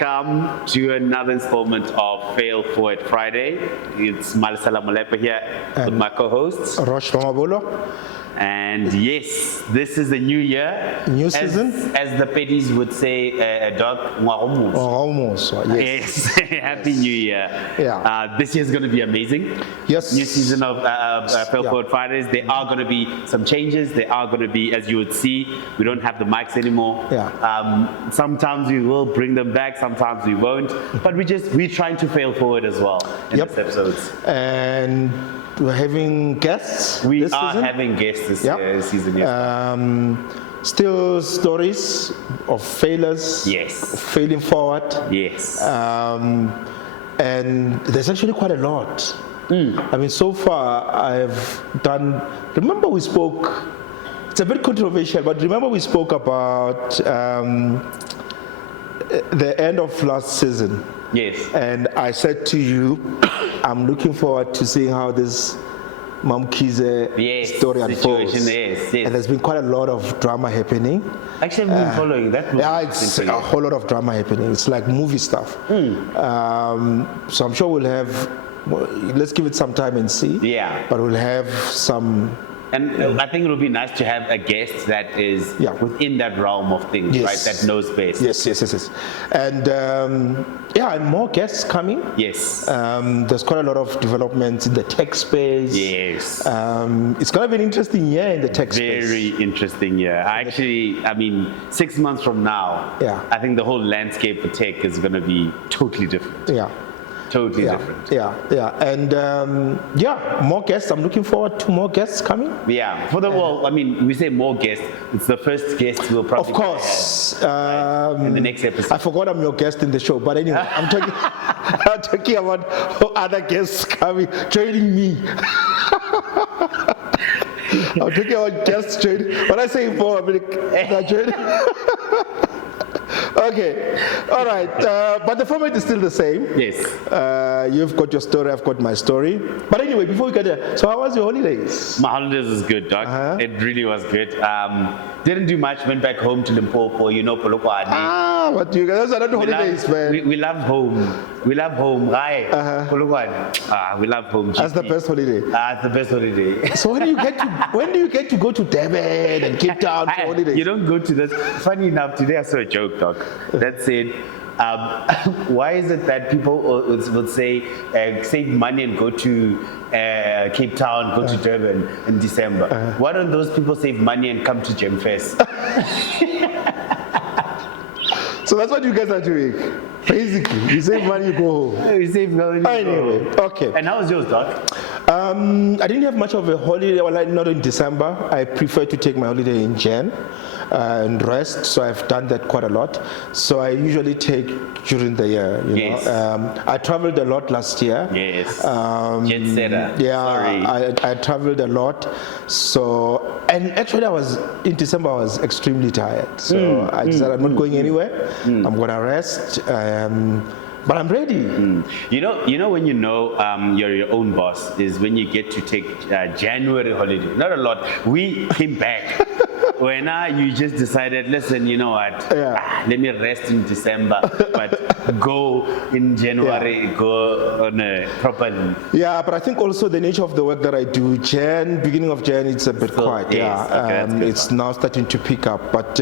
Welcome to another installment of Fail Forward Friday. It's Malesela here with my co-hosts Roche. And yes, this is the new year. New season? As the Pedis would say, dog, almost. Yes. Happy New Year. Yeah. This year is going to be amazing. Yes. New season of Fail Forward Fridays. There are going to be some changes. There are going to be, as you would see, we don't have the mics anymore. Yeah. Sometimes we will bring them back, sometimes we won't. But we're trying to fail forward as well in this episodes. And we're having guests. We this are season. having guests this season. Yes. Still stories of failures. Yes. Failing forward. Yes. And there's actually quite a lot. I mean, so far I've done. Remember we spoke. It's a bit controversial, but remember we spoke about the end of last season. Yes. And I said to you, I'm looking forward to seeing how this Mamkize story unfolds. Yes. And there's been quite a lot of drama happening. Actually, I've been following that. Yeah, it's a whole lot of drama happening. It's like movie stuff. So I'm sure we'll have, let's give it some time and see. Yeah. But we'll have some. And I think it would be nice to have a guest that is within that realm of things, right? That knows best. Yes. And and more guests coming. Yes. There's quite a lot of developments in the tech space. Yes. It's going to be an interesting year in the tech space. Very interesting year. Actually, I mean, 6 months from now, I think the whole landscape for tech is going to be totally different. Yeah. Totally different. Yeah. And more guests. I'm looking forward to more guests coming. Yeah. We say more guests. It's the first guest we'll probably of course have, in the next episode. I forgot I'm your guest in the show, but anyway, I'm talking about other guests coming, joining me. I'm talking about guests joining. When I say more, I mean they're joining. Okay, all right, but the format is still the same. Yes. You've got your story, I've got my story. But anyway, before we get there, so how was your holidays? My holidays was good, Doc. It really was good. Didn't do much, went back home to Limpopo, Polokwane. But you guys are not holidays, man. We love home. We love home, right? Polokwane. We love home. That's the best holiday. That's the best holiday. So when do you get to go to Durban and Cape Town for holidays? You don't go to this. Funny enough, today I saw a joke, Doc. That said, why is it that people would say save money and go to Cape Town, go to Durban in December? Why don't those people save money and come to Gemfest? So that's what you guys are doing. Basically, you save money, you go home. You save money. Anyway, okay. And how was yours, Doc? I didn't have much of a holiday. Well, not in December. I prefer to take my holiday in Jan and rest. So I've done that quite a lot. So I usually take during the year. You know? I traveled a lot last year. Yes. Jet setter. Yeah. Sorry. I traveled a lot. So, and actually, in December I was extremely tired. So I decided I'm not going anywhere. I'm gonna rest. But I'm ready. You know when you're your own boss is when you get to take January holiday. Not a lot. We came back. When you just decided, listen, you know what? Let me rest in December, but go in January, go on a proper leave. Yeah, but I think also the nature of the work that I do, beginning of Jan, it's a bit quiet. It's now starting to pick up, but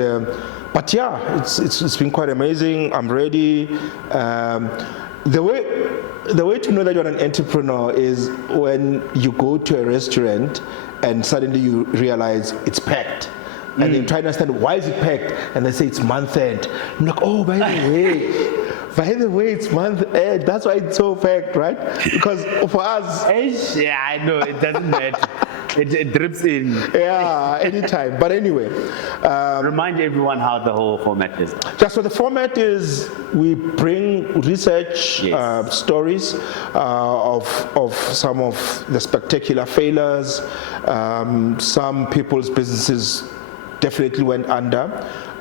yeah, it's been quite amazing. I'm ready. The way to know that you're an entrepreneur is when you go to a restaurant and suddenly you realize it's packed. And then try to understand why is it packed, and they say it's month end. I'm like, oh, by the way, it's month end. That's why it's so packed, right? Because for us, yeah, I know it doesn't matter. It drips in. Yeah, anytime. But anyway, remind everyone how the whole format is. So the format is we bring research stories of some of the spectacular failures. Some people's businesses definitely went under.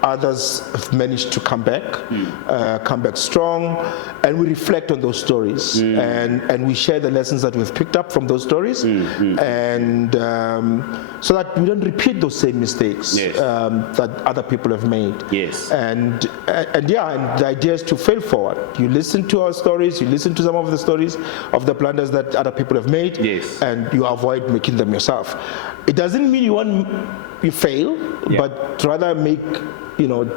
Others have managed to come back strong, and we reflect on those stories, and we share the lessons that we've picked up from those stories, and so that we don't repeat those same mistakes that other people have made. Yes. And the idea is to fail forward. You listen to our stories, you listen to some of the stories of the blunders that other people have made, and you avoid making them yourself. It doesn't mean you fail, but rather make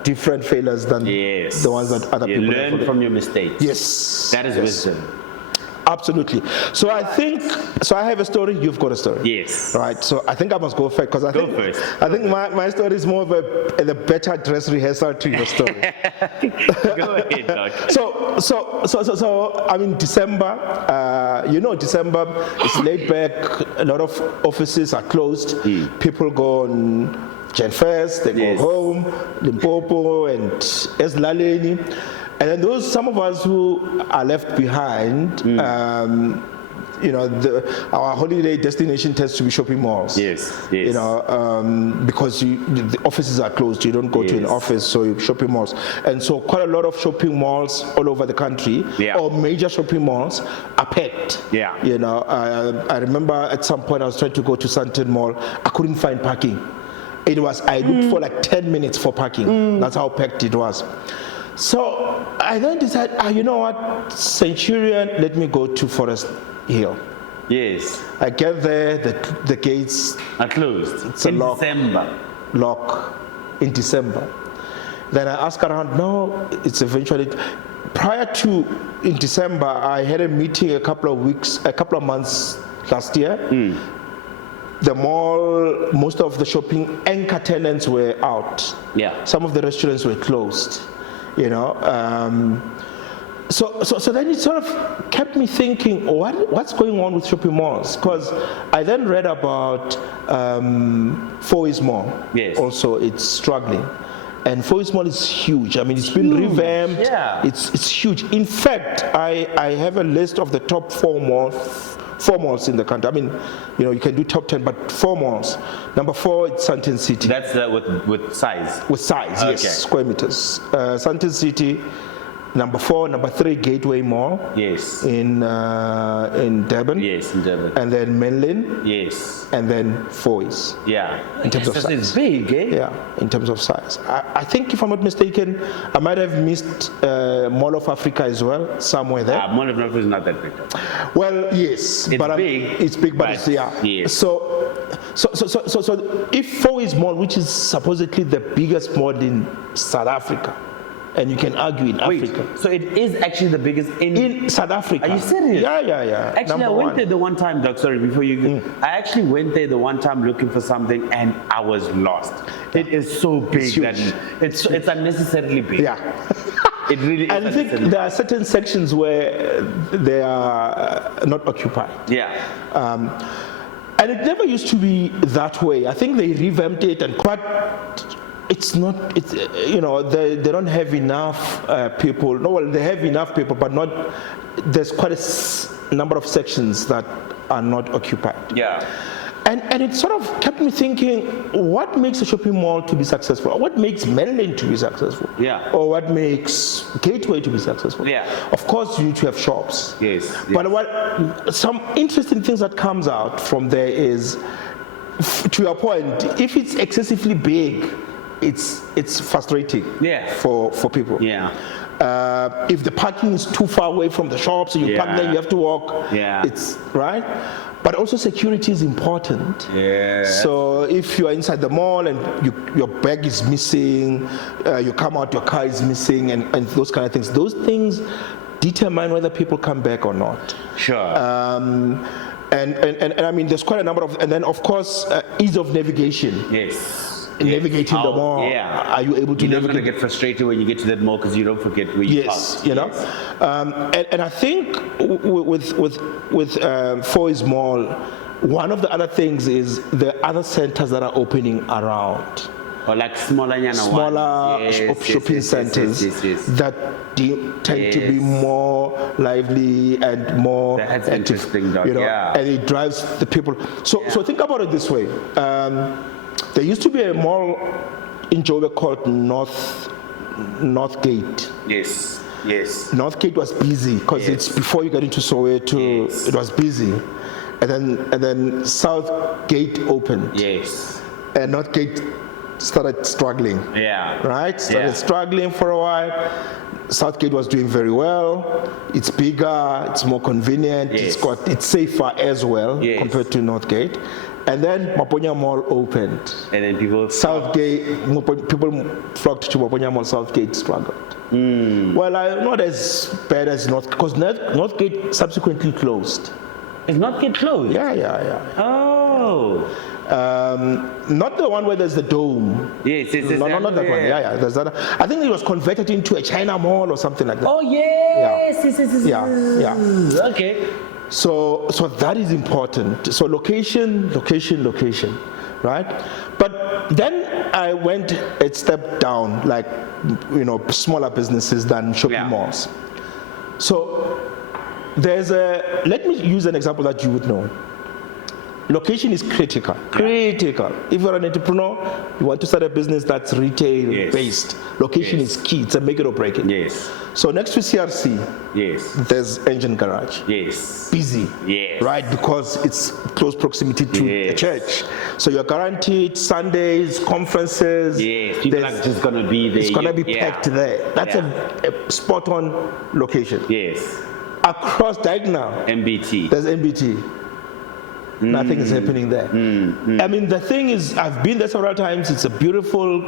different failures than the ones that other people have. Learn from your mistakes. Yes. That is wisdom. Absolutely. So I have a story, you've got a story. Yes. Right. So I think I must go first, because I think my story is more of a better dress rehearsal to your story. Go ahead, Doc. So I mean, December, December is laid back, a lot of offices are closed, people go on Jan 1st, they go home, Limpopo and Eslaleni. And then some of us who are left behind, our holiday destination tends to be shopping malls. Yes. Because the offices are closed, you don't go to an office, so you shopping malls. And so quite a lot of shopping malls all over the country, or major shopping malls, are packed. Yeah. I remember at some point I was trying to go to Sandton Mall, I couldn't find parking. I looked for like 10 minutes for parking. That's how packed it was. So I then decided, you know what, Centurion, let me go to Forest Hill. Yes. I get there, the gates are closed. It's a lock in December. Then I ask around, no, it's eventually, in December, I had a meeting a couple of months last year. The mall, most of the shopping anchor tenants were out. Yeah. Some of the restaurants were closed. So then it sort of kept me thinking, what's going on with shopping malls? Because I then read about Fourways Mall. Yes. Also, it's struggling. And Fourways Mall is huge. I mean, it's been revamped. Yeah. It's huge. In fact, I have a list of the top four malls in the country. I mean, you can do top 10, but 4 malls. Number 4, it's Sandton City. That's with size? With size, okay. Yes, square meters. Sandton City, number 4. Number 3, Gateway Mall. Yes. In Durban. Yes, in Durban. And then Menlyn. Yes. And then Fourways. Yeah. In terms of size. It's big, eh? Yeah, in terms of size. I think, if I'm not mistaken, I might have missed Mall of Africa as well, somewhere there. Mall of Africa is not that big. Well, yes. It's big, but it's, Yes. So if Fourways Mall, which is supposedly the biggest mall in South Africa, and you can argue in Africa. So it is actually the biggest in South Africa. Are you serious? Yeah. Actually, I went there the one time, Doc. Sorry, before you. I actually went there the one time looking for something, and I was lost. It is so big that it's unnecessarily big. Yeah. It really is. And I think there are certain sections where they are not occupied. Yeah. And it never used to be that way. I think they revamped it, and it's not. They don't have enough people. No, well, they have enough people, but not. There's quite a number of sections that are not occupied. Yeah. And it sort of kept me thinking, what makes a shopping mall to be successful? What makes Menlyn to be successful? Yeah. Or what makes Gateway to be successful? Yeah. Of course, you need to have shops. Yes. But some interesting things that comes out from there is, to your point, if it's excessively big, it's frustrating. Yeah. For people. Yeah. If the parking is too far away from the shops, and you park there, you have to walk. Yeah. It's right. But also security is important. Yeah. So if you are inside the mall and your bag is missing, you come out, your car is missing, and those kind of things. Those things determine whether people come back or not. Sure. And I mean, there's quite a number of, and then of course, ease of navigation. Yes. Navigating the mall. Yeah. Are you able to? You're not going to get frustrated when you get to that mall because you don't forget where you parked. And I think with Fourways Mall, one of the other things is the other centers that are opening around. Or like smaller shopping centers that tend to be more lively and more That's active. interesting, Doc. And it drives the people. So think about it this way. There used to be a mall in Joburg called Northgate. Yes. Northgate was busy because it's before you get into Soweto. Yes. It was busy, and then Southgate opened. Yes. And Northgate started struggling. Yeah. Right? Started struggling for a while. Southgate was doing very well. It's bigger, it's more convenient, Yes. it's safer as well Yes. compared to Northgate. And then Maponya Mall opened. And then people. People flocked to Maponya Mall. Southgate struggled. Well, not as bad as because Northgate subsequently closed. Is Northgate closed? Yeah. Oh. Not the one where there's the dome. Yes. No, not that one. Yeah. There's that. I think it was converted into a China mall or something like that. Oh yes. Yeah. Okay. So that is important. So location, right? But then I went a step down, like, smaller businesses than shopping malls. So let me use an example that you would know. Location is critical. If you're an entrepreneur, you want to start a business that's retail based. Location is key. It's a make it or break it. Yes. So next to CRC, there's Engine Garage. Yes. Busy. Yes. Right, because it's close proximity to a church. So you're guaranteed Sundays, conferences. Yes. People are just gonna be there. It's gonna be packed there. That's a spot on location. Yes. Across diagonal, MBT. there's MBT. Nothing is happening there. I mean, the thing is, I've been there several times. It's a beautiful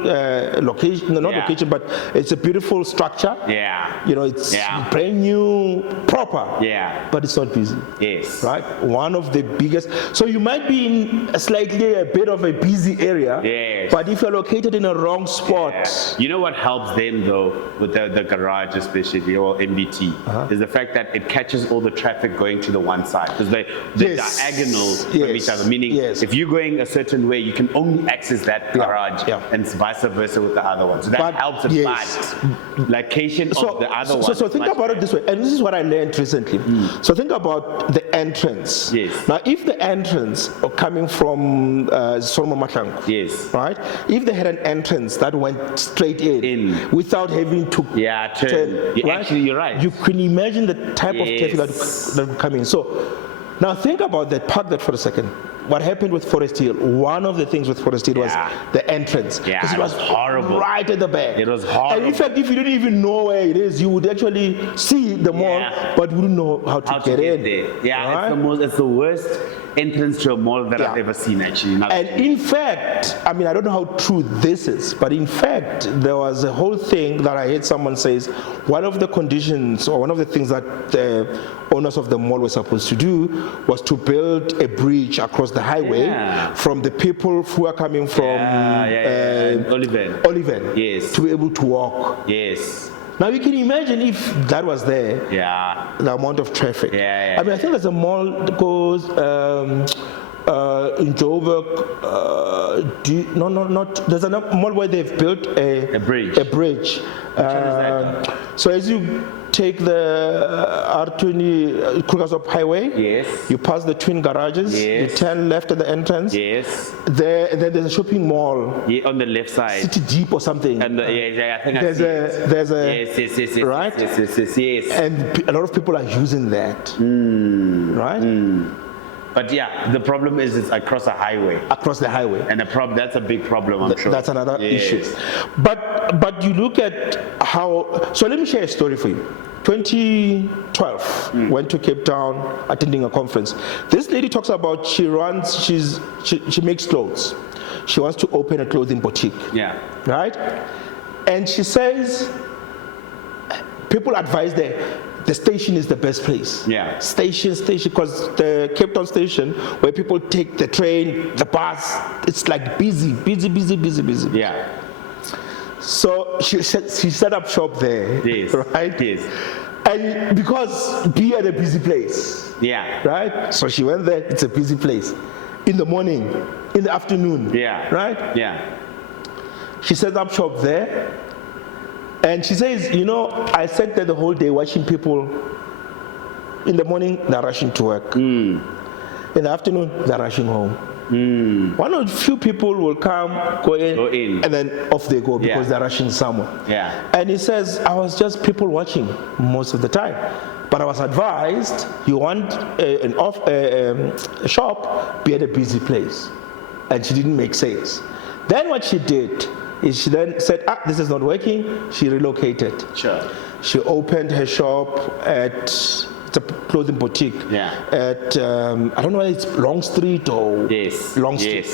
location, not location, but it's a beautiful structure. Yeah. It's brand new, proper. Yeah. But it's not busy. Yes. Right? One of the biggest. So you might be in a bit of a busy area. Yes. But if you're located in a wrong spot. You know what helps them though, with the garage especially, or MBT, is the fact that it catches all the traffic going to the one side. Because the diagonal from each other, meaning if you're going a certain way, you can only access that garage, and vice versa with the other one. So that helps it, but location of the other one. So think about it this way, and this is what I learned recently. So think about the entrance. Yes. Now, if the entrance coming from Solomon Matlangu, right? If they had an entrance that went straight in. Without having to turn, right? Actually, you're right. You can imagine the type of traffic that would come in. So now think about that, park that for a second. What happened with Forest Hill, one of the things with Forest Hill was the entrance. Yeah, it was horrible. Right at the back. It was horrible. And in fact, if you didn't even know where it is, you would actually see the mall, but wouldn't know how to get in. There. Yeah, right? it's the worst entrance to a mall that I've ever seen, actually. And in fact, I mean, I don't know how true this is, but in fact, there was a whole thing that I heard someone says, one of the conditions or one of the things that the owners of the mall were supposed to do was to build a bridge across the highway from the people who are coming from Oliven to be able to walk. Yes. Now you can imagine if that was there, the amount of traffic. I mean, I think there's a mall that goes in Joburg. There's a mall where they've built a bridge. Which one is that? So as you take the R20 Krugersdorp Highway, you pass the twin garages, you turn left at the entrance. And then there's a shopping mall. On the left side. City Deep or something. And I think there's a yes. Right? Yes. And a lot of people are using that. Right? But the problem is it's across a highway. Across the highway. And that's a big problem, I'm sure. That's another issue. But you look at how, so let me share a story for you. 2012, went to Cape Town attending a conference. This lady talks about she makes clothes. She wants to open a clothing boutique. Right? And she says, people advise the station is the best place. Station, because the Cape Town station, where people take the train, the bus, it's like busy. So she set up shop there, right? And because be at a busy place, right? So she went there. It's a busy place. In the morning, in the afternoon, right? She set up shop there. And she says, I sat there the whole day watching people. In the morning, they're rushing to work. In the afternoon, they're rushing home. One or few people will come, go in, and then off they go because they're rushing somewhere. Yeah. And he says, I was just people watching most of the time. But I was advised, you want a shop, be at a busy place. And she didn't make sales. Then what she did is she then said, this is not working. She relocated. Sure. She opened her shop at a clothing boutique at, I don't know whether it's Long Street or Long Street.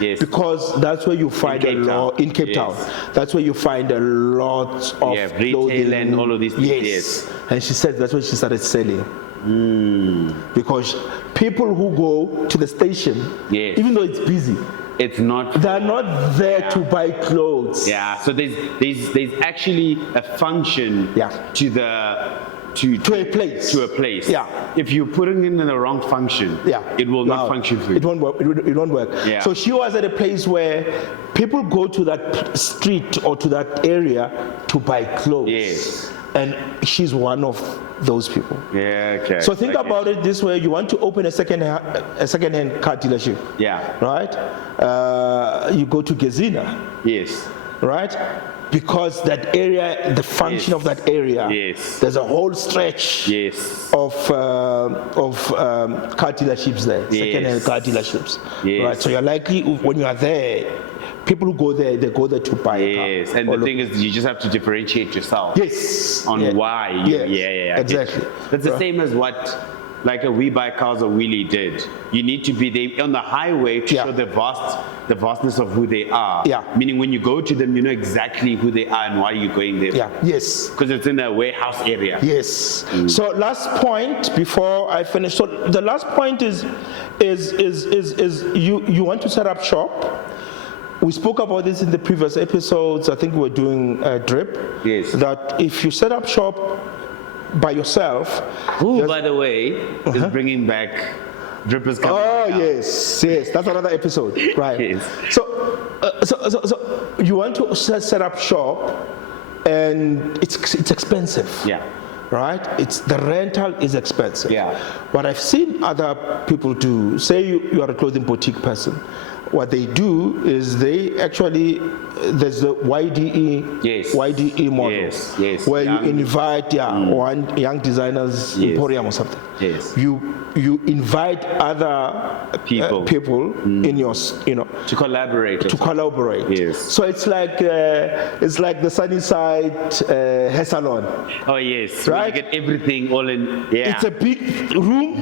Yes. Because that's where you find in Cape Town. That's where you find a lot of retail clothing and all of these things. Yes. And she said that's where she started selling. Because people who go to the station, even though it's busy, they're not there to buy clothes. Yeah. So there's actually a function to a place. Yeah. If you're putting in the wrong function, it will not function for you. It won't work. It won't work. Yeah. So she was at a place where people go to that street or to that area to buy clothes. Yes. And she's one of those people. Yeah. Okay. So think about it this way: you want to open a second-hand car dealership. Yeah. Right. You go to Gezina. Yes. Right. Because that area, the function of that area, there's a whole stretch of car dealerships there, second-hand car dealerships. Right, so you're likely, when you are there, people who go there, they go there to buy a car. Yes, and the thing is, you just have to differentiate yourself. Yes. On why. Exactly. That's the same as what, like a We Buy Cars or Wheelie did. You need to be there on the highway to show the vastness of who they are. Yeah. Meaning when you go to them, you know exactly who they are and why you're going there. Yeah. Yes. Because it's in a warehouse area. Yes. So last point before I finish. So the last point is you want to set up shop. We spoke about this in the previous episodes. I think we were doing Drip. Yes. That if you set up shop by yourself. Who, by the way, is bringing back Drip is coming. Oh, yes, that's another episode, right? Yes. So you want to set up shop, and it's expensive. Yeah. Right? The rental is expensive. Yeah. What I've seen other people do, say you are a clothing boutique person, what they do is they actually, there's the YDE model, where you invite one young designers emporium or something. Yes. You invite other people in your, to collaborate. Yes. So it's like the Sunnyside hair salon. Oh yes. Right. You get everything all in. Yeah. It's a big room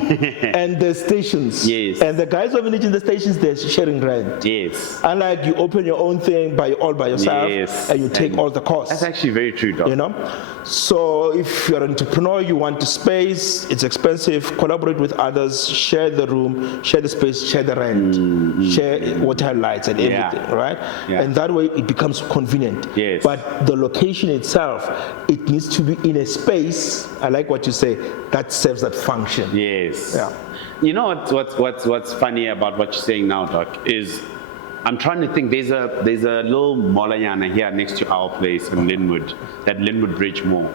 and the stations. Yes. And the guys who are managing the stations, they're sharing rent. Yes. Unlike you open your own thing all by yourself, and you take all the costs. That's actually very true, Doc. So if you're an entrepreneur, you want the space, it's expensive, collaborate with others, share the room, share the space, share the rent, share water, lights and everything, right? Yeah. And that way it becomes convenient. Yes. But the location itself, it needs to be in a space, I like what you say, that serves that function. Yes. Yeah. You know what's funny about what you're saying now, Doc, is I'm trying to think, there's a little molanyana here next to our place in Linwood, that Linwood Bridge Mall.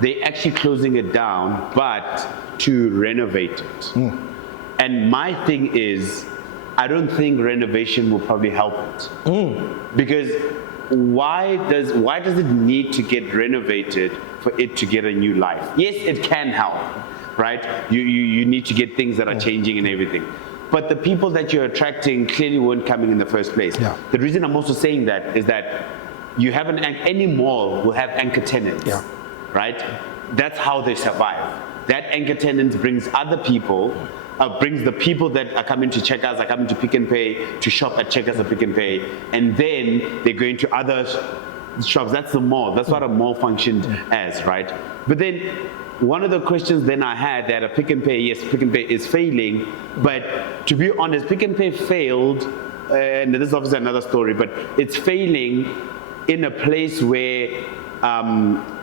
They're actually closing it down, but to renovate it. And my thing is, I don't think renovation will probably help it. Because why does it need to get renovated for it to get a new life? Yes, it can help, right? You need to get things that are changing and everything. But the people that you're attracting clearly weren't coming in the first place. Yeah. The reason I'm also saying that is that you have any mall will have anchor tenants, right? That's how they survive. That anchor tenant brings other people, brings the people that are coming to Checkers, are coming to Pick and Pay, to shop at Checkers or Pick and Pay, and then they're going to other shops. That's the mall. That's what a mall functioned as, right? But then one of the questions then I had that a Pick and Pay, yes, Pick and Pay is failing, but to be honest, Pick and Pay failed, and this is obviously another story, but it's failing in a place where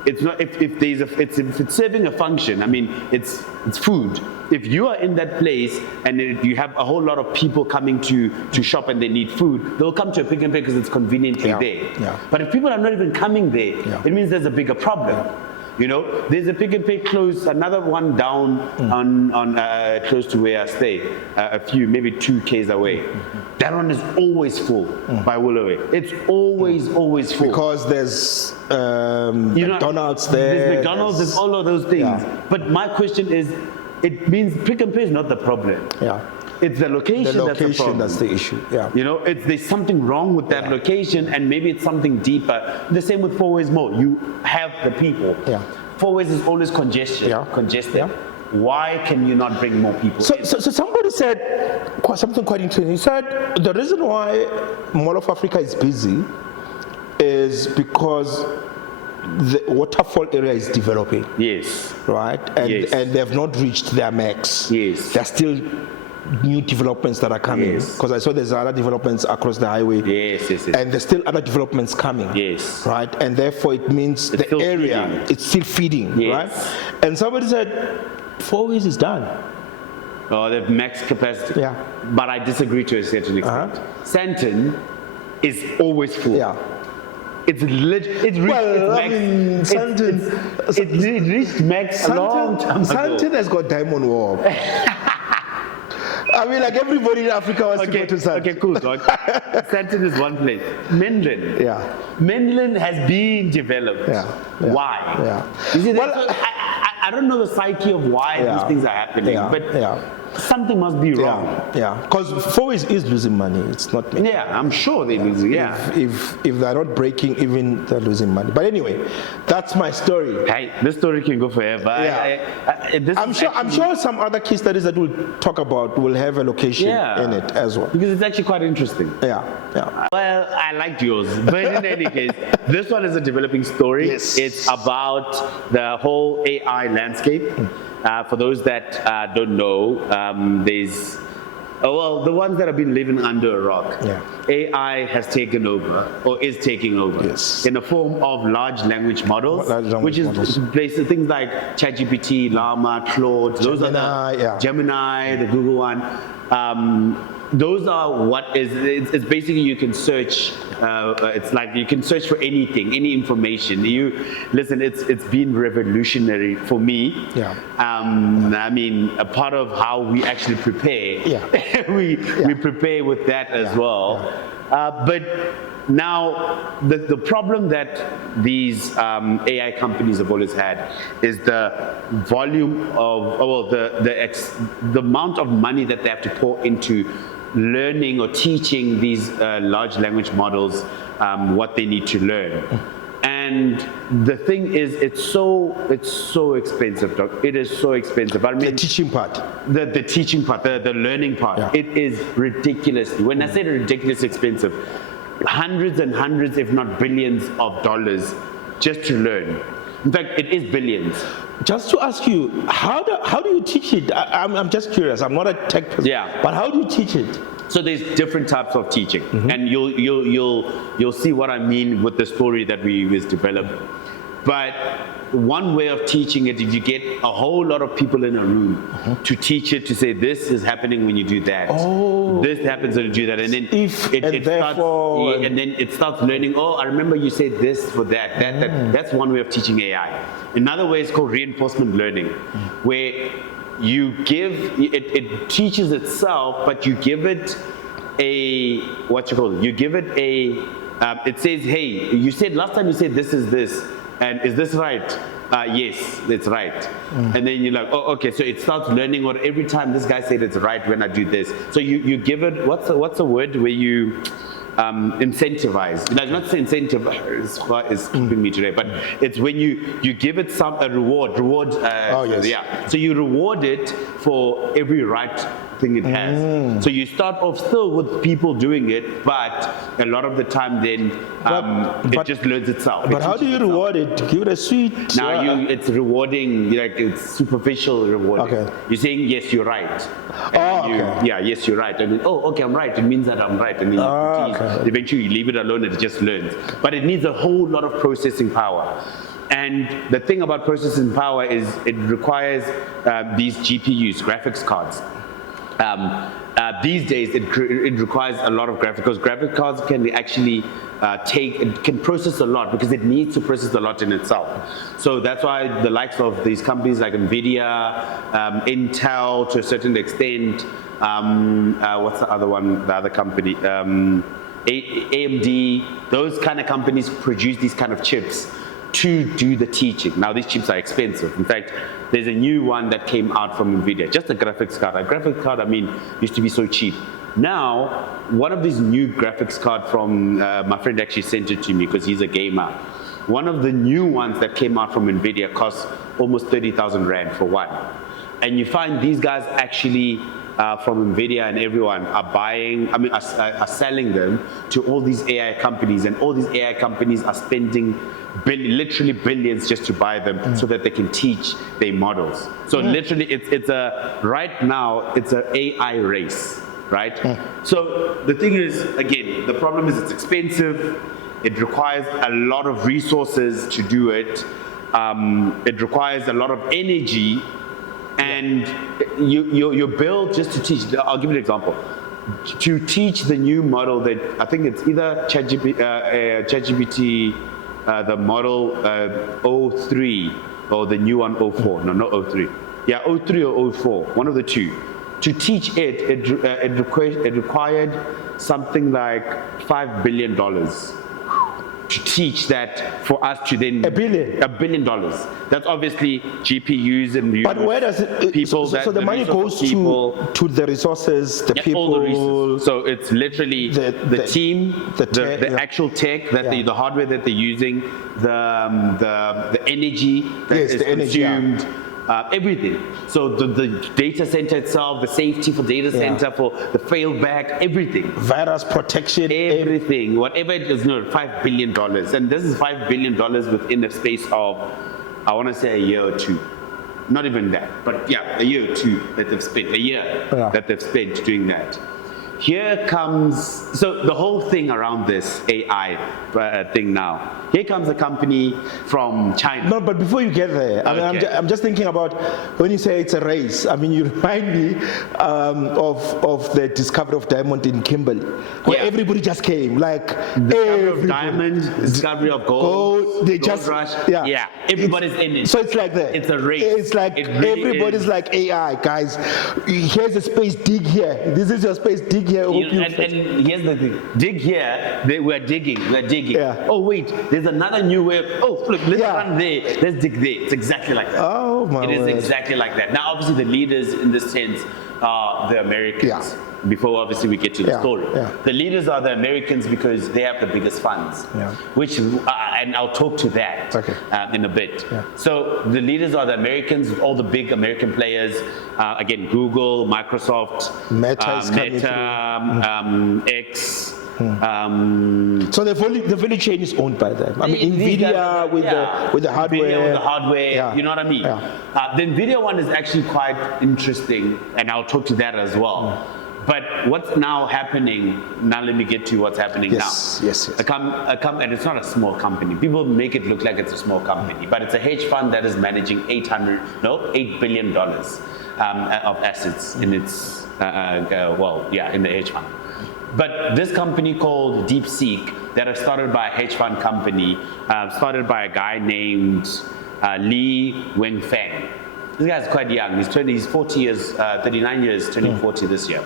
it's not, if it's serving a function. I mean, it's food. If you are in that place and you have a whole lot of people coming to shop and they need food, they'll come to a Pick and Pay because it's conveniently there. Yeah. But if people are not even coming there, it means there's a bigger problem. You know, there's a Pick n Pay close, another one down on close to where I stay, a few, maybe 2 Ks away. That one is always full by Willoway. It's always full. Because there's McDonald's there. There's McDonald's, there's all of those things. Yeah. But my question is, it means Pick n Pay is not the problem. Yeah. It's the location, that's the problem. That's the issue. Yeah. You know, there's something wrong with that location, and maybe it's something deeper. The same with Four Ways Mall. You have the people. Yeah. Four Ways is always congested. Yeah. Why can you not bring more people in? So somebody said something quite interesting. He said the reason why Mall of Africa is busy is because the waterfall area is developing. Yes. Right? And they have not reached their max. Yes. There's still new developments that are coming. Yes. Because I saw there's other developments across the highway. Yes. And there's still other developments coming. Yes. Right? And therefore it means It's the still area, feeding. it's still feeding. Yes. Right? And somebody said, 4 Ways is done. Oh, they have max capacity. Yeah. But I disagree to a certain extent. Santon is always full. Yeah. It's reached its max. It reached max a long time ago. Santon has got Diamond Wharf. I mean, like everybody in Africa wants to go to Santon. Okay, cool, dog. Santon is one place. Menlyn. Yeah. Menlyn has been developed. Yeah. Why? Yeah. You see, Well, I don't know the psyche of why these things are happening, but something must be wrong. Yeah. Because 4 Ways is losing money. It's not making. Yeah, I'm sure they're losing. Yeah. If they're not breaking even, they're losing money. But anyway, that's my story. Hey, this story can go forever. I'm sure some other case studies that we'll talk about will have a location in it as well. Because it's actually quite interesting. Yeah. Well, I liked yours. But in any case, this one is a developing story. Yes. It's about the whole AI landscape. For those that don't know, there's the ones that have been living under a rock. Yeah. AI has taken over, or is taking over, Yes. in the form of large language models, which is basically things like ChatGPT, Llama, Claude. Those Gemini, are Gemini, the Google one. Those are what is. It's basically you can search. It's like you can search for anything, any information. You listen. It's been revolutionary for me. Yeah. I mean, a part of how we actually prepare. Yeah. we prepare with that as well. But now the problem that these AI companies have always had is the volume of the amount of money that they have to pour into learning or teaching these large language models what they need to learn. And the thing is, it's so expensive, Doc. It is so expensive. I mean, The teaching part. The teaching part, the learning part, it is ridiculously. When I say ridiculously expensive, hundreds and hundreds, if not billions of dollars just to learn. In fact, it is billions. Just to ask you, how do you teach it? I'm just curious. I'm not a tech person. Yeah. But how do you teach it? So there's different types of teaching, and you'll see what I mean with the story that we developed. But one way of teaching it is you get a whole lot of people in a room to teach it, to say this is happening when you do that. Oh. This happens when you do that, and then and then it starts learning. Oh, I remember you said this for that. That's one way of teaching AI. Another way is called reinforcement learning, where you give it teaches itself, but you give it you give it it says, hey, you said last time you said this is this, and is this right? Yes, it's right. And then you're like, oh, okay. So it starts learning, or every time this guy said it's right when I do this. So you give it, what's the word where you incentivize? Like, not say incentive is keeping me today, but it's when you give it a reward. Yes. Yeah. So you reward it for every right thing it has. So you start off still with people doing it, but a lot of the time then it just learns itself. But how do you reward it? Give it a sweet. Now it's rewarding, like it's superficial rewarding. Okay. You're saying yes, you're right. Yeah, yes, you're right. I mean, oh, okay, I'm right. It means that I'm right. And then you tease. Eventually you leave it alone and it just learns. But it needs a whole lot of processing power. And the thing about processing power is it requires these GPUs, graphics cards. these days it requires a lot of graphics, because graphic cards can actually it can process a lot, because it needs to process a lot in itself. So that's why the likes of these companies like NVIDIA, Intel to a certain extent, what's the other one, the other company, AMD, those kind of companies produce these kind of chips to do the teaching. Now these chips are expensive. In fact, there's a new one that came out from NVIDIA, just a graphics card. A graphics card, I mean, used to be so cheap. Now, one of these new graphics card from, my friend actually sent it to me because he's a gamer. One of the new ones that came out from NVIDIA costs almost 30,000 Rand for one. And you find these guys actually, from NVIDIA and everyone, are buying, are selling them to all these AI companies, and all these AI companies are spending literally billions just to buy them so that they can teach their models. So literally, right now, it's an AI race, right? So the thing is, again, the problem is it's expensive. It requires a lot of resources to do it. It requires a lot of energy. And you're built just to teach. I'll give you an example. To teach the new model that I think it's either ChatGPT, the model 03 or the new one 04. No, not 03. Yeah, 03 or 04, one of the two. To teach it required something like $5 billion. To teach that for us to then $1 billion. That's obviously GPUs and but where does it people. So the money goes to the resources, the people. All the resources. So it's literally the team, the actual tech that the hardware that they're using, the energy that is consumed. Everything. So the data center itself, the safety for data center, for the failback, everything. Virus protection. Everything. Whatever it is, $5 billion. And this is $5 billion within the space of, I want to say, a year or two. Not even that, but yeah, a year or two that they've spent, that they've spent doing that. Here comes, so the whole thing around this AI thing now, here comes a company from China. No, but before you get there, I'm just thinking about when you say it's a race. I mean, you remind me of the discovery of diamond in Kimberley, where everybody just came, like discovery of diamond, discovery of gold, they gold just rush. Yeah, everybody's in it. So it's like that. It's a race. It's like really everybody's like AI guys. Here's a space, dig here. This is your space, dig here. And here's the thing: dig here. We're digging. Yeah. Oh wait, there's another new way. Oh look, let's run there. Let's dig there. It's exactly like that. Oh my It is exactly like that. Now, obviously, the leaders in this sense are the Americans. Yeah. Before obviously we get to the story, Yeah. the leaders are the Americans because they have the biggest funds. Yeah. Which and I'll talk to that in a bit. Yeah. So the leaders are the Americans, all the big American players. Again, Google, Microsoft, Meta, X. So the value chain is owned by them. I mean, NVIDIA with the hardware. NVIDIA with the hardware, you know what I mean? Yeah. The NVIDIA one is actually quite interesting, and I'll talk to that as well. But what's now happening, now let me get to what's happening now. Yes. And it's not a small company. People make it look like it's a small company, but it's a hedge fund that is managing $8 billion of assets in its, in the hedge fund. But this company called DeepSeek, that is started by a hedge fund company, started by a guy named Li Wenfeng. This guy's quite young. He's 40 years, 39 years, turning 40 this year.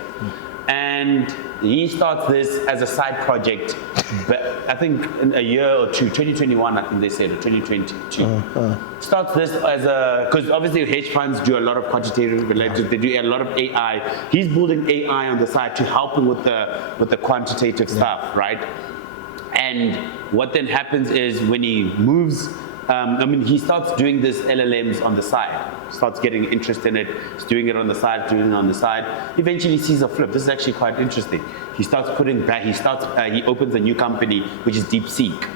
And he starts this as a side project, but I think in a year or two, 2021, I think they said, or 2022. Starts this as because obviously hedge funds do a lot of quantitative related, they do a lot of AI. He's building AI on the side to help him with the quantitative stuff, right? And what then happens is when he moves, he starts doing this LLMs on the side, starts getting interest in it, he's doing it on the side, eventually sees a flip. This is actually quite interesting. He starts he opens a new company, which is DeepSeek,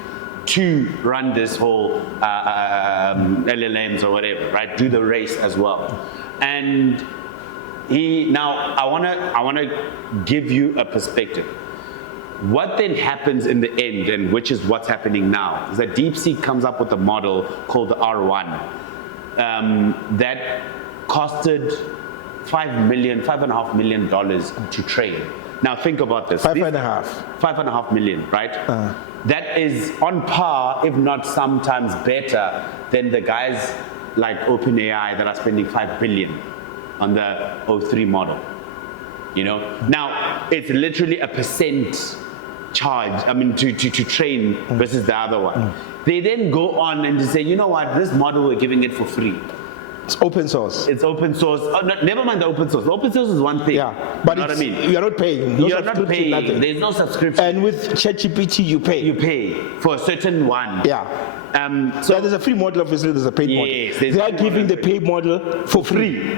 to run this whole LLMs or whatever, right? Do the race as well. And I wanna give you a perspective. What then happens in the end, and which is what's happening now, is that DeepSeek comes up with a model called the R1 that costed $5.5 million to train. Now think about this. $5.5 million, right? That is on par, if not sometimes better, than the guys like OpenAI that are spending $5 billion on the O3 model. You know, now it's literally a percent charge. I mean, to train versus the other one. They then go on and say, you know what, this model we're giving it for free. It's open source. It's open source. Oh, no, never mind the open source. The open source is one thing. Yeah, but you know what I mean? You're not paying. No, you're not paying. Nothing. There's no subscription. And with ChatGPT, you pay. You pay for a certain one. Yeah. So there's a free model, obviously. There's a paid model. They are giving the paid model for free.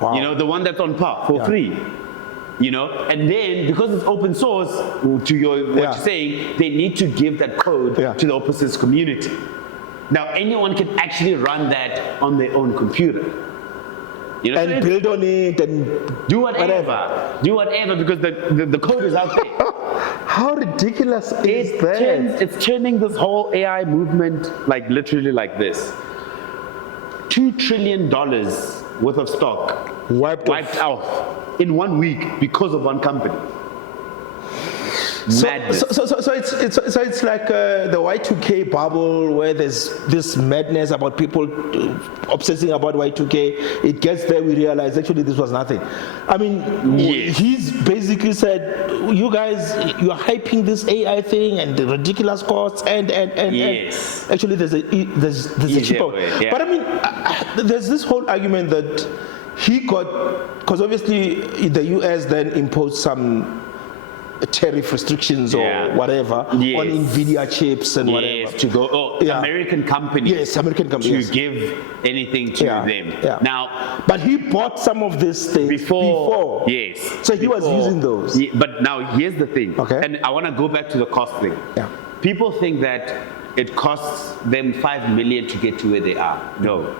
Wow. You know, the one that's on par for free. You know, and then because it's open source, to what you're saying, they need to give that code to the open source community. Now, anyone can actually run that on their own computer. You know, and build on it and do whatever. Do whatever because the code is out there. How ridiculous is that? It's turning this whole AI movement like literally like this. $2 trillion worth of stock wiped out in 1 week because of one company. So it's like the Y2K bubble where there's this madness about people obsessing about Y2K. It gets there, we realize actually this was nothing. I mean, he's basically said, you guys, you're hyping this AI thing and the ridiculous costs and actually there's a cheaper way. But I mean, there's this whole argument that he got, because obviously the US then imposed some tariff restrictions or whatever on NVIDIA chips and whatever. To go, American companies. American companies. To give anything to them. Now, but he bought some of these things before. Yes. So he was using those. But now here's the thing. Okay. And I want to go back to the cost thing. Yeah. People think that it costs them $5 million to get to where they are. No.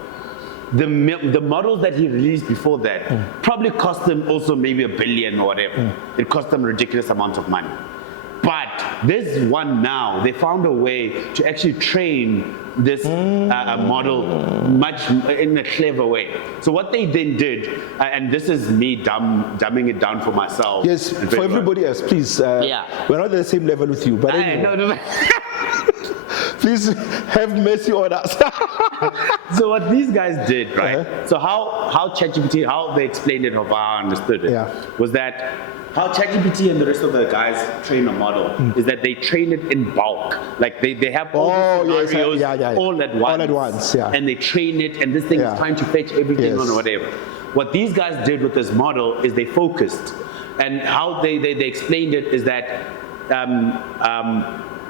The models that he released before that probably cost them also maybe $1 billion or whatever. It cost them a ridiculous amount of money. But this one now, they found a way to actually train this model much in a clever way. So what they then did, and this is me dumbing it down for myself. Yes, for everybody else, please. We're not at the same level with you, but anyway. No. Please have mercy on us. So what these guys did, right? So how ChatGPT, how they explained it, or how I understood it, was that how ChatGPT and the rest of the guys train a model is that they train it in bulk. Like they have all these scenarios all at once. And they train it, and this thing is trying to fetch everything on or whatever. What these guys did with this model is they focused, and how they explained it is that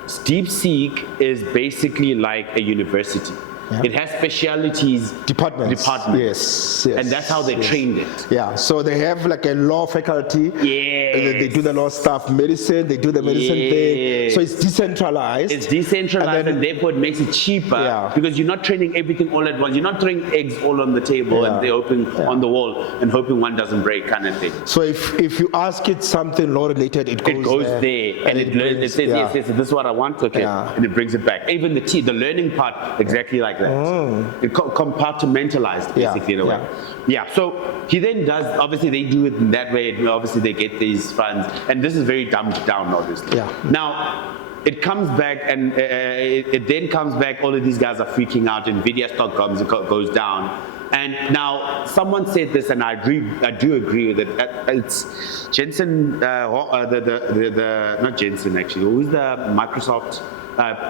DeepSeek is basically like a university. It has specialties, departments. Yes. And that's how they trained it. Yeah, so they have like a law faculty. They do the law stuff, medicine, they do the medicine thing. So it's decentralized. It's decentralized, and therefore it makes it cheaper because you're not training everything all at once. You're not throwing eggs all on the table and they're open on the wall and hoping one doesn't break kind of thing. So if you ask it something law related, it goes there. And it says, yes, this is what I want, and it brings it back. Even the learning part, exactly like that. It compartmentalised basically in a way. So he then does, obviously they do it in that way, obviously they get these funds, and this is very dumbed down obviously. Now, it comes back and it then comes back, all of these guys are freaking out, NVIDIA stock goes down. And now someone said this, and I do agree with it. It's Jensen, not Jensen actually, who's the Microsoft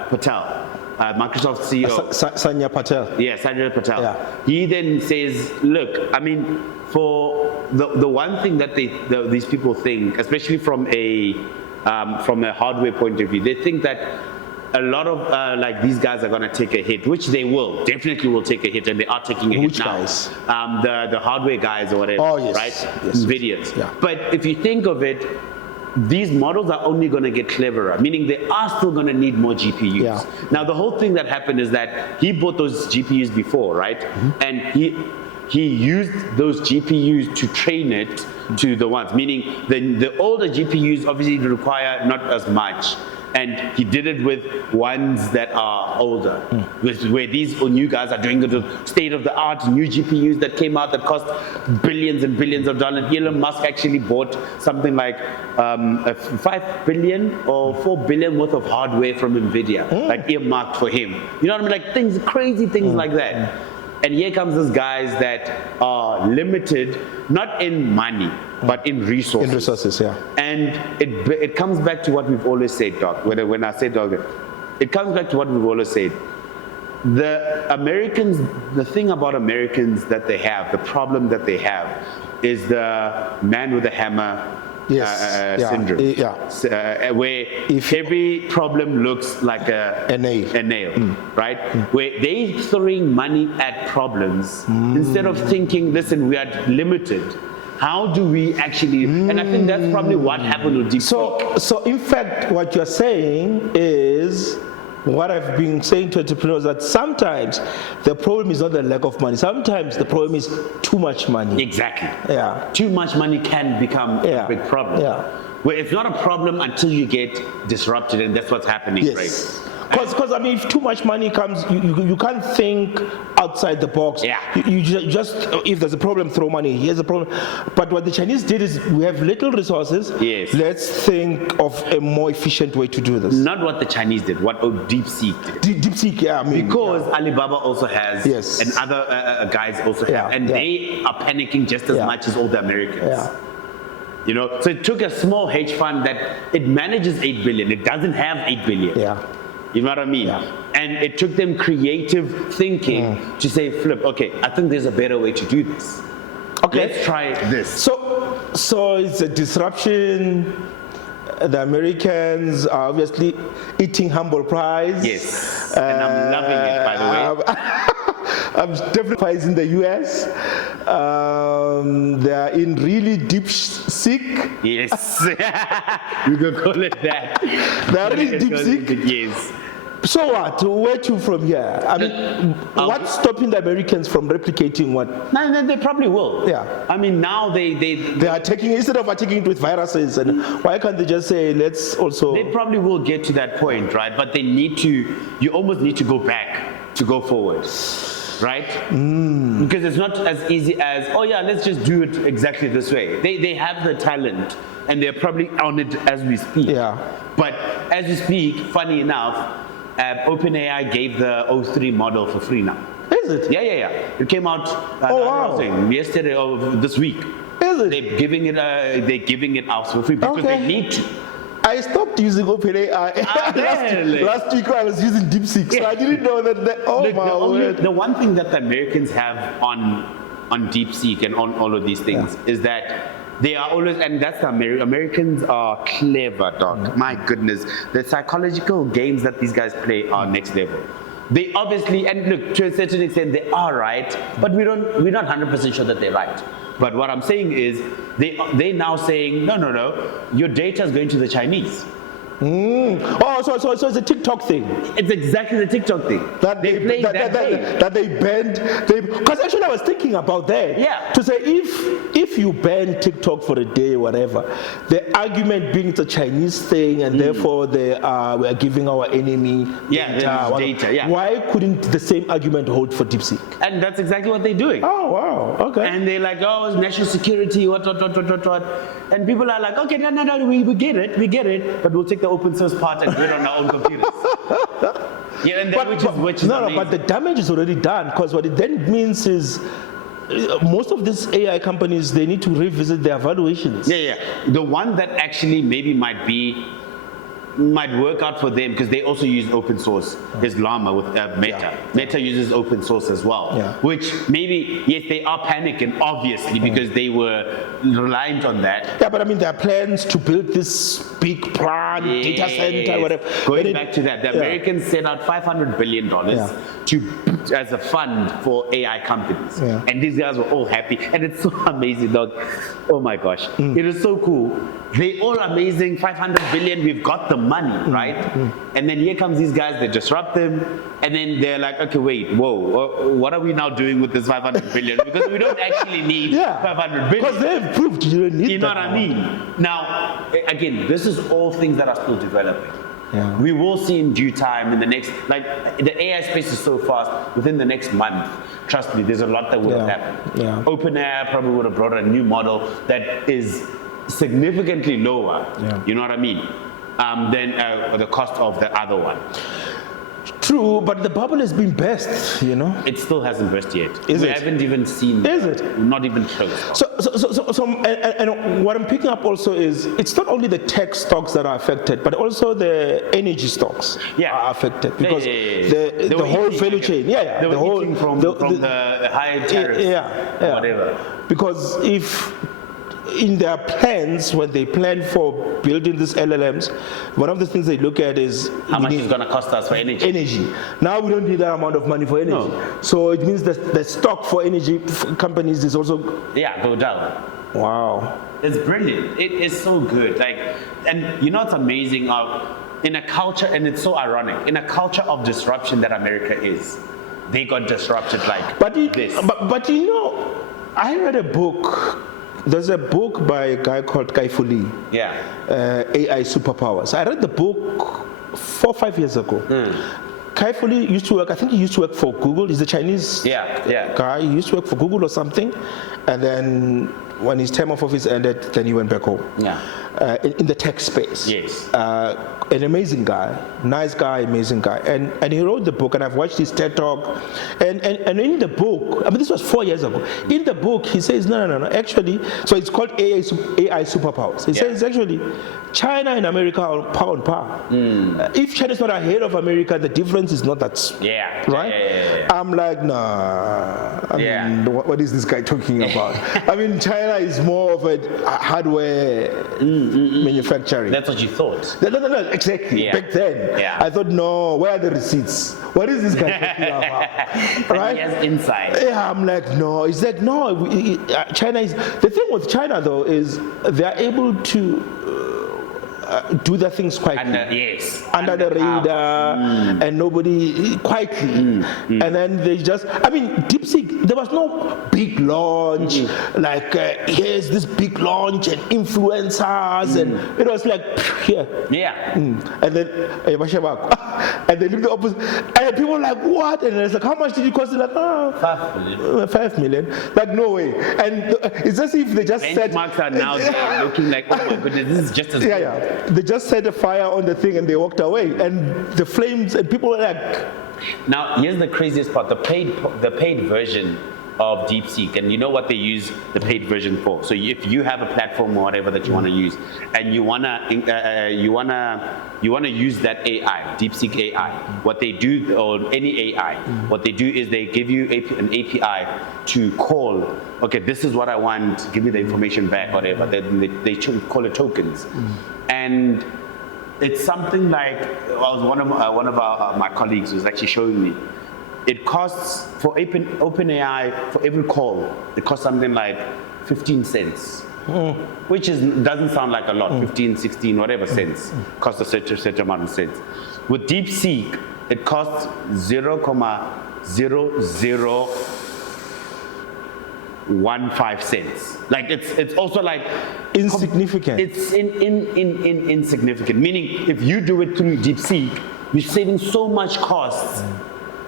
Patel. Microsoft CEO. Sanya Patel. Yeah, Sanya Patel. He then says, look, I mean, for the one thing that these people think, especially from a hardware point of view, they think that a lot of like these guys are going to take a hit, which they will, definitely will take a hit, and they are taking a hit now. Which guys? The hardware guys or whatever, right? Yes. NVIDIA's. But if you think of it, these models are only going to get cleverer, meaning they are still going to need more GPUs. Now, the whole thing that happened is that he bought those GPUs before, right? And he used those GPUs to train it to the ones, meaning the older GPUs obviously require not as much And he did it with ones that are older, where these new guys are doing the state-of-the-art new GPUs that came out that cost billions and billions of dollars. Elon Musk actually bought something like 5 billion or 4 billion worth of hardware from NVIDIA, like earmarked for him. You know what I mean? Like things, crazy things like that. And here comes these guys that are limited, not in money, but in resources. In resources, yeah. And it comes back to what we've always said, Doc. When I say Doc, it comes back to what we've always said. The Americans, the thing about Americans that they have, the problem that they have, is the man with the hammer syndrome. Where if every problem looks like a nail, right? Where they throwing money at problems instead of thinking, listen, we are limited. How do we actually, and I think that's probably what happened with DeepSeek. So in fact, what you're saying is, what I've been saying to entrepreneurs, that sometimes the problem is not the lack of money. Sometimes the problem is too much money. Exactly. Yeah. Too much money can become a big problem. Yeah. Where it's not a problem until you get disrupted, and that's what's happening, yes. Right? Because I mean, if too much money comes, you can't think outside the box. Yeah. You just, if there's a problem, throw money. Here's a problem. But what the Chinese did is, we have little resources. Yes. Let's think of a more efficient way to do this. Not what the Chinese did, what DeepSeek did. DeepSeek, yeah. I mean, because Alibaba also has, and other guys also have, and they are panicking just as much as all the Americans. Yeah. You know, so it took a small hedge fund that it manages 8 billion. It doesn't have 8 billion. Yeah. You know what I mean? Yeah. And it took them creative thinking to say, flip, okay, I think there's a better way to do this. Okay. Let's try this. So it's a disruption. The Americans are obviously eating humble pies. Yes. And I'm loving it, by the way. I'm definitely prizing the US. They are in really deep sick. Yes. You can call it that. They are really deep sick. Yes. So what? Where to from here? I mean, what's stopping the Americans from replicating what? No, they probably will. Yeah. I mean, now they are taking, instead of attacking it with viruses, and why can't they just say, let's also? They probably will get to that point, right? But they need to. You almost need to go back to go forward. Right? Because it's not as easy as, oh yeah, let's just do it exactly this way. They have the talent, and they're probably on it as we speak. Yeah. But as we speak, funny enough, OpenAI gave the O3 model for free now. Is it? Yeah. It came out yesterday or this week. Is it? They're giving it out for free because they need to. I stopped using OpenAI last week. I was using DeepSeek's, so I didn't know that. The one thing that the Americans have on DeepSeek and on all of these things is that they are always, and that's the Americans are clever, Doc. My goodness, the psychological games that these guys play are next level. They obviously, and look, to a certain extent, they are right, but we're not 100% sure that they're right. But what I'm saying is, they now saying, no, your data is going to the Chinese. So it's a TikTok thing. It's exactly the TikTok thing. That they banned. Because actually I was thinking about that. Yeah. To say if you ban TikTok for a day, whatever, the argument being it's a Chinese thing and therefore we are giving our enemy data. Yeah. Why couldn't the same argument hold for DeepSeek? And that's exactly what they're doing. Oh wow. Okay. And they're like, it's national security, what. And people are like, okay, no, we get it, but we'll take the open source part and do it on our own computers. Yeah, and which is amazing. But the damage is already done, because what it then means is most of these AI companies, they need to revisit their valuations. Yeah. The one that actually maybe might work out for them, because they also use open source, is Llama with Meta. Meta uses open source as well, which maybe, yes, they are panicking, obviously, because they were reliant on that. Yeah, but I mean, there are plans to build this big plant, data center, whatever. Going back to that, the Americans set out $500 billion as a fund for AI companies. Yeah. And these guys were all happy. And it's so amazing, dog. Oh my gosh. It is so cool. They all amazing, 500 billion, we've got the money, right? And then here comes these guys, they disrupt them, and then they're like, okay, wait, what are we now doing with this 500 billion? Because we don't actually need 500 billion. Because they've proved you don't need You know what I mean? Now, again, this is all things that are still developing. Yeah. We will see in due time in the next, like the AI space is so fast, within the next month, trust me, there's a lot that would have happened. Yeah. OpenAI probably would have brought a new model that is significantly lower, you know what I mean, than the cost of the other one. True, but the bubble has been burst, you know. It still hasn't burst yet. We haven't even seen. Is it? Not even close. And what I'm picking up also is it's not only the tech stocks that are affected, but also the energy stocks are affected because the whole value chain. They were eating from the high tariffs, whatever. Because if in their plans, when they plan for building these LLMs, one of the things they look at is how much it's going to cost us for energy. Now we don't need that amount of money for energy. No. So it means that the stock for energy companies is also go down. Wow. It's brilliant. It is so good. Like, and you know what's amazing in a culture, and it's so ironic, in a culture of disruption that America is, they got disrupted like this. But you know, I read a book. There's a book by a guy called Kai Fu Lee. Yeah. AI Superpowers. I read the book 4 or 5 years ago. Kai Fu Lee used to work, I think he used to work for Google. He's a Chinese guy. He used to work for Google or something. And then when his term of office ended, then he went back home. Yeah. In the tech space. Yes. An amazing guy, nice guy, amazing guy. And he wrote the book, and I've watched his TED Talk. And in the book, I mean, this was 4 years ago. In the book, he says, no, actually, so it's called AI Superpowers. He says, actually, China and America are power on par. If China is not ahead of America, the difference is not that, right? I'm like, nah. I mean, what is this guy talking about? I mean, China is more of a hardware manufacturing. That's what you thought. No, exactly. Back then, I thought, no, where are the receipts? What is this guy talking about? Right? He has insight. Yeah, I'm like, no. He's like, no. China is. The thing with China, though, is they are able to do the things quietly. Under the radar, and nobody quietly. And then they just, I mean, DeepSeek, there was no big launch, like here's this big launch and influencers, and it was like, here. And then, and they look the opposite, and people were like, what? And it's like, how much did it cost? Like, oh, 5 million. Like, no way. And it's as if they just said. Benchmarks are now there looking like, oh my goodness, this is just as good. They just set a fire on the thing and they walked away, and the flames, and people were like. Now, here's the craziest part: the paid version of DeepSeek, and you know what they use the paid version for. So if you have a platform or whatever that you want to use, and you wanna use that AI, DeepSeek AI, what they do, or any AI, what they do is they give you an API to call. Okay, this is what I want. Give me the information back, whatever. They call it tokens, and it's something like one of my colleagues was actually showing me. It costs for OpenAI for every call. It costs something like 15 cents, which doesn't sound like a lot. 15, 16, whatever cents costs a certain amount of cents. With DeepSeek, it costs 0.0015 cents. Like it's also like insignificant. It's insignificant. Meaning, if you do it through DeepSeek, you're saving so much costs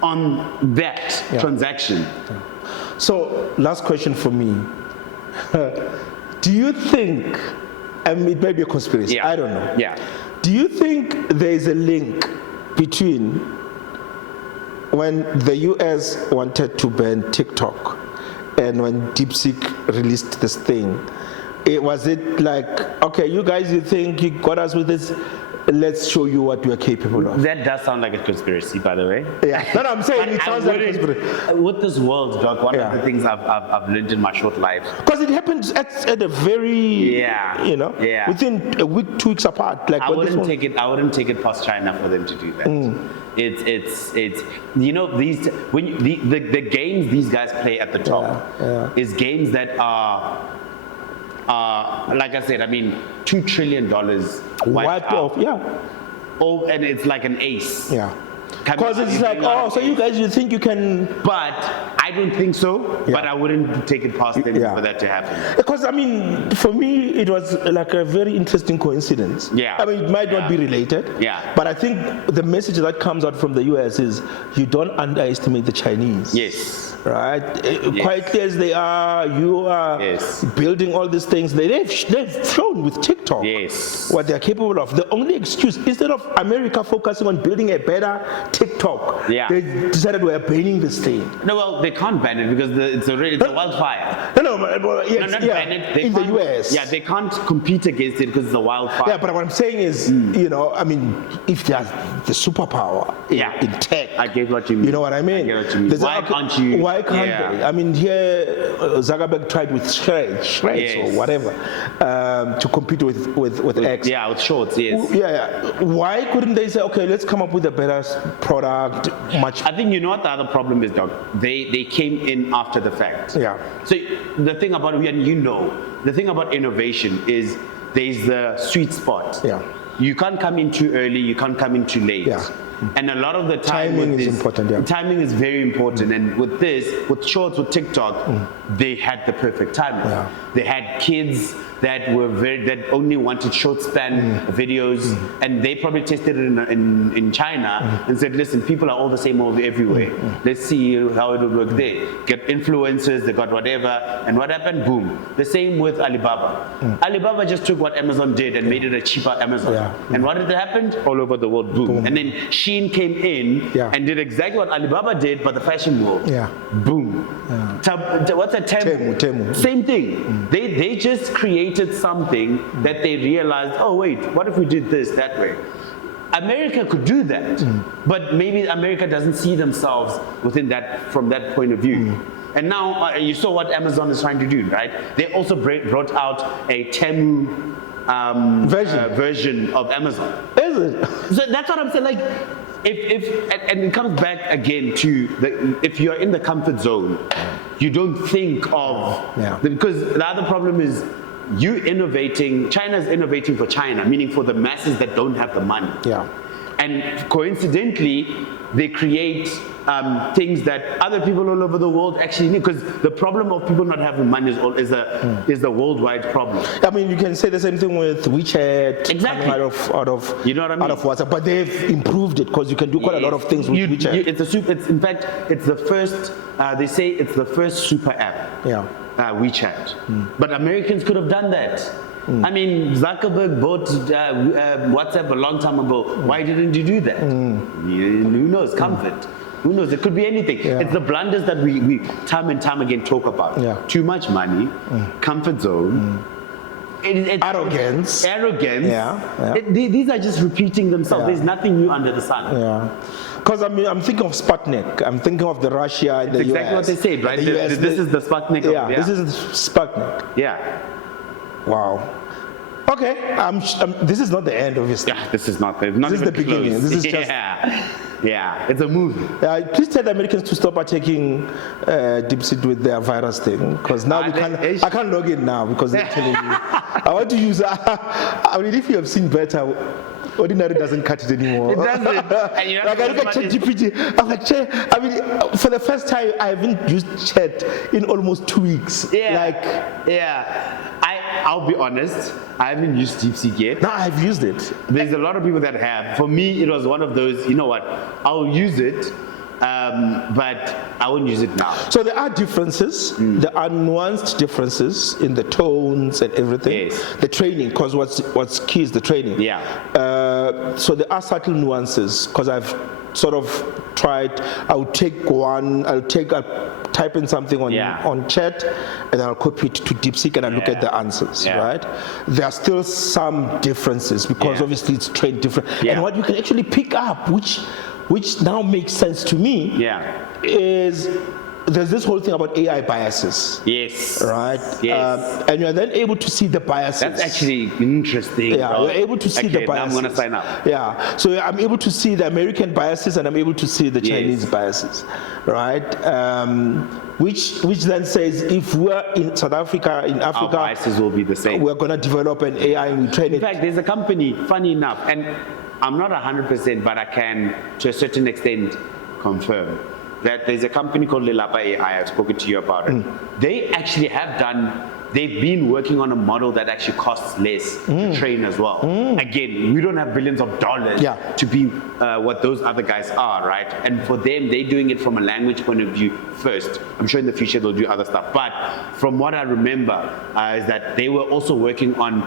on that transaction. So, last question for me. Do you think, I mean, it may be a conspiracy, I don't know. Do you think there is a link between when the US wanted to ban TikTok and when DeepSeek released this thing? Was it like, okay, you guys, you think you got us with this? Let's show you what we are capable of. That does sound like a conspiracy, by the way. No, I'm saying it sounds like a conspiracy. With this world, Doc, one of the things I've learned in my short life. Because it happened at a very, within a week, 2 weeks apart. Like I wouldn't take it past China for them to do that. It's you know, these the games these guys play at the top is games that are like I said, I mean, $2 trillion wiped off. Oh, and it's like an ace. Because it's like, so you guys, you think you can. But I don't think so, but I wouldn't take it past them for that to happen. Because, I mean, for me, it was like a very interesting coincidence. Yeah. I mean, it might not be related. Yeah. But I think the message that comes out from the US is you don't underestimate the Chinese. Yes. Right? Quietly as they are, you are building all these things. They've shown with TikTok what they're capable of. The only excuse, instead of America focusing on building a better TikTok, they decided we're banning this thing. No, well, they can't ban it because it's a wildfire. No, not ban it. In the US. Yeah, they can't compete against it because it's a wildfire. Yeah, but what I'm saying is, you know, I mean, if they're the superpower in tech. I get what you mean. You know what I mean? I get what you mean. Why can't they? I mean, here Zuckerberg tried with Shreds or whatever to compete with X. Yeah, with Shorts, yes. Yeah. Why couldn't they say, okay, let's come up with a better product? I think you know what the other problem is, Doc? They came in after the fact. Yeah. So the thing about, and you know, the thing about innovation is there's the sweet spot. Yeah. You can't come in too early, you can't come in too late. Yeah. And a lot of the time timing is important. Yeah. Timing is very important. And with this, with Shorts, with TikTok, they had the perfect timing. Yeah. They had kids that only wanted short span videos, and they probably tested it in China and said, listen, people are all the same over everywhere. Let's see how it would work there. Get influencers, they got whatever, and what happened? Boom. The same with Alibaba. Alibaba just took what Amazon did and made it a cheaper Amazon. And what did happen? All over the world, boom. And then Shein came in and did exactly what Alibaba did, but the fashion world. Boom. What's that? Temu. Same thing. They just created something that they realized, oh wait, what if we did this that way? America could do that, but maybe America doesn't see themselves within that, from that point of view. And now you saw what Amazon is trying to do, right? They also brought out a Temu version of Amazon. Is it? So that's what I'm saying. Like, and it comes back again to if you're in the comfort zone, you don't think of because the other problem is China's innovating for China, meaning for the masses that don't have the money. And coincidentally, they create things that other people all over the world actually need, because the problem of people not having money is a worldwide problem. I mean, you can say the same thing with WeChat. Exactly. Out of you know what I mean? Out of WhatsApp, but they've improved it because you can do quite a lot of things with WeChat. In fact, it's the first. They say it's the first super app. WeChat. But Americans could have done that. I mean, Zuckerberg bought WhatsApp a long time ago. Why didn't you do that? Who knows? Comfort. Who knows? It could be anything. It's the blunders that we time and time again talk about. Too much money, comfort zone, arrogance. These are just repeating themselves. There's nothing new under the sun. Because I'm thinking of Sputnik. I'm thinking of the Russia and the US. Exactly what they said, right? This is the Sputnik. This is Sputnik. Wow. Okay. This is not the end, obviously. This is not. This is the beginning. This is just. It's a movie. Please tell the Americans to stop attacking DeepSeek with their virus thing, because now I can't log in now because they're telling me. I want to use. I mean, if you have seen better. Ordinary doesn't cut it anymore. It doesn't. And you like I look at ChatGPT, I'm like, I mean, for the first time, I haven't used Chat in almost 2 weeks. I'll be honest, I haven't used DeepSeek yet. No, I've used it. There's a lot of people that have. For me, it was one of those, you know what, I'll use it, but I won't use it now. So there are differences. There are nuanced differences in the tones and everything. The training, because what's key is the training. So there are subtle nuances, because I've sort of tried. I'll type in something on Chat, and I'll copy it to DeepSeek, and I look at the answers. Right? There are still some differences because obviously it's trained different. And what you can actually pick up, which now makes sense to me, is there's this whole thing about AI biases. Right? And you're then able to see the biases. That's actually interesting. You're able to see the biases. Now I'm going to sign up. So I'm able to see the American biases, and I'm able to see the Chinese biases. Right? Which then says if we're in South Africa, in Africa, our biases will be the same. We're going to develop an AI and we train it. In fact, there's a company, funny enough, and I'm not 100%, but I can, to a certain extent, confirm. that there's a company called Lelapa AI. I've spoken to you about it. They actually have they've been working on a model that actually costs less to train as well. Again, we don't have billions of dollars to be what those other guys are, right? And for them, they're doing it from a language point of view first. I'm sure in the future they'll do other stuff. But from what I remember is that they were also working on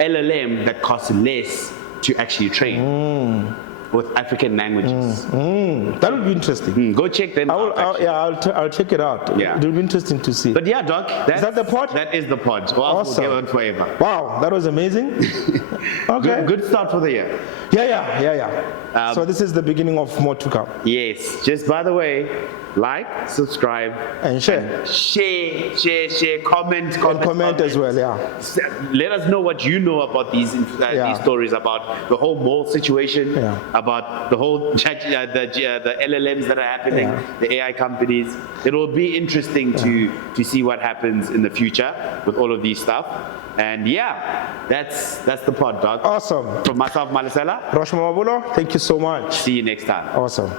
LLM that costs less to actually train. With African languages. That would be interesting. Go check them out. I'll check it out. Yeah. It will be interesting to see. But yeah, Doc, is that the pod? That is the pod. Well, awesome. We'll go on forever. Wow, that was amazing. Okay. Good start for the year. Yeah. So this is the beginning of more to come. Yes. Just by the way, like, subscribe, and share. Share, comment as well. Yeah. Let us know what you know about these stories, about the whole mall situation, about the whole the LLMs that are happening, the AI companies. It will be interesting to see what happens in the future with all of these stuff. And that's the pod, Doc. Awesome. From myself, Malesela. Roche, thank you so much. See you next time. Awesome.